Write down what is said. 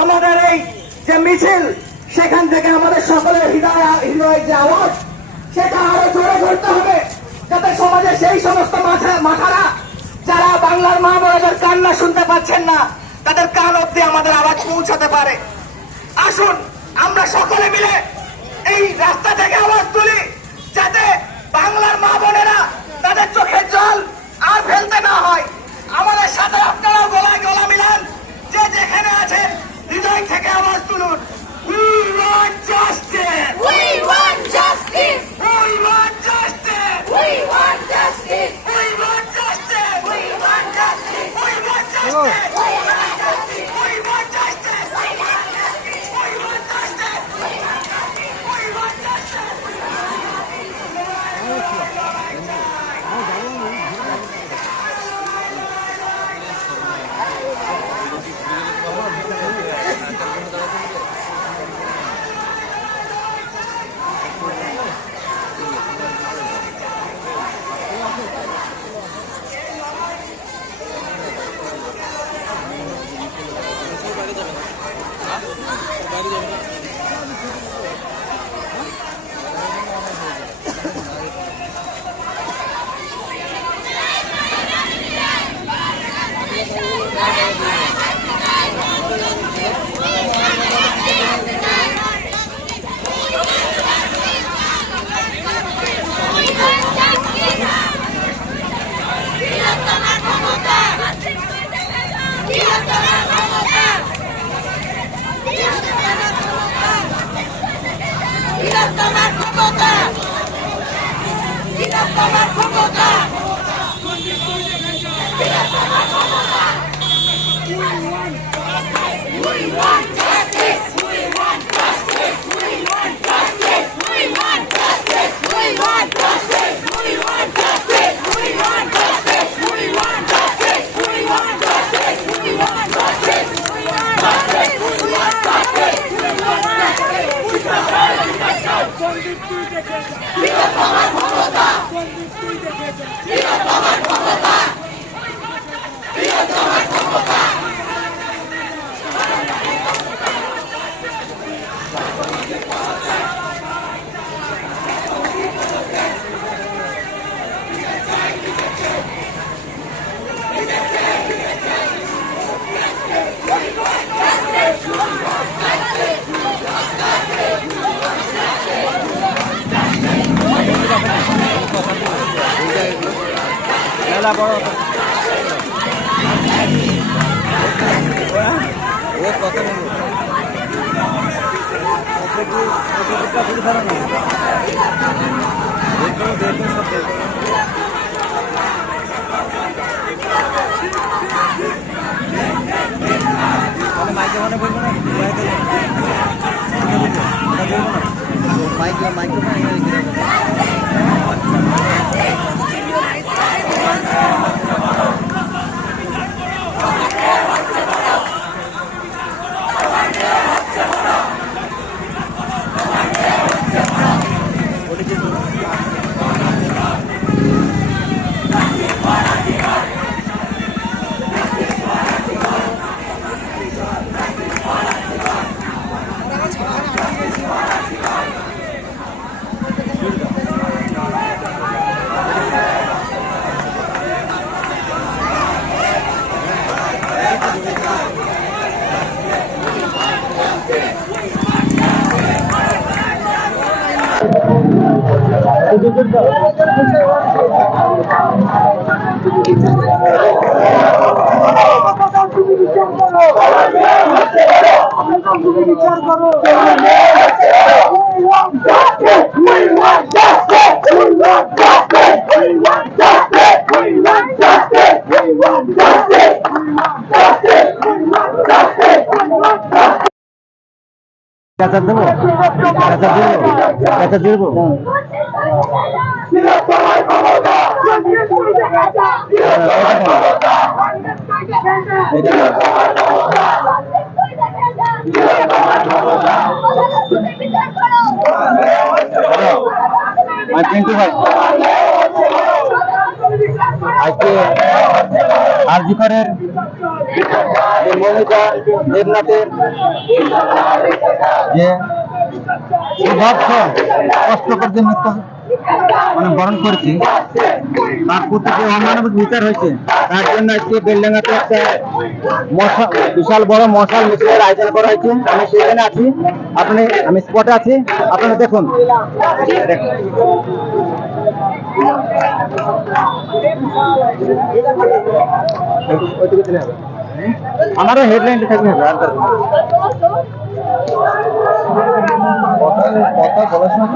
আমাদের এই যে মিছিল সেখান থেকে আমাদের সকলের হৃদয়ের যে আওয়াজ সেটা আরো জোরে করতে হবে, যাতে সমাজে সেই সমস্ত মাথারা যারা বাংলার মা বোনেদের কান্না শুনতে পাচ্ছেন না তাদের কান অব্দি আমাদের আওয়াজ পৌঁছাতে পারে। আসুন আমরা সকলে মিলে এই রাস্তা থেকে আওয়াজ তুলি, যাতে বাংলার মা বোনেরা তাদের চোখের জল আর ফেলতে না হয়। আমাদের সাথে আপনারাও গলায় গলা মিলান, যে যেখানে আছেন হৃদয় থেকে আওয়াজ তুলুন। We want justice! We want justice! We want justice! We want justice! We want justice! We want justice! We want justice! We want justice! We want justice! We want justice! We want justice! We want justice! We want justice! বড় পেঁচা দেবো পেঁচা দেবো কিন্তু ভাই আজকে আরজি করের মনিকা দেবনাথের যে কষ্টকর যে মৃত্যু বরণ করেছি তার প্রতি যে অমানবিক বিচার হয়েছে তার জন্য আজকে বেলডাঙ্গাতে একটা বিশাল বড় মশাল মিছিলের আয়োজন করা হয়েছে। আমি সেখানে আছি, আমি স্পটে আছি, আপনারা দেখুন। আমারও হেডলাইনটা থাকবে কথা বলার সময়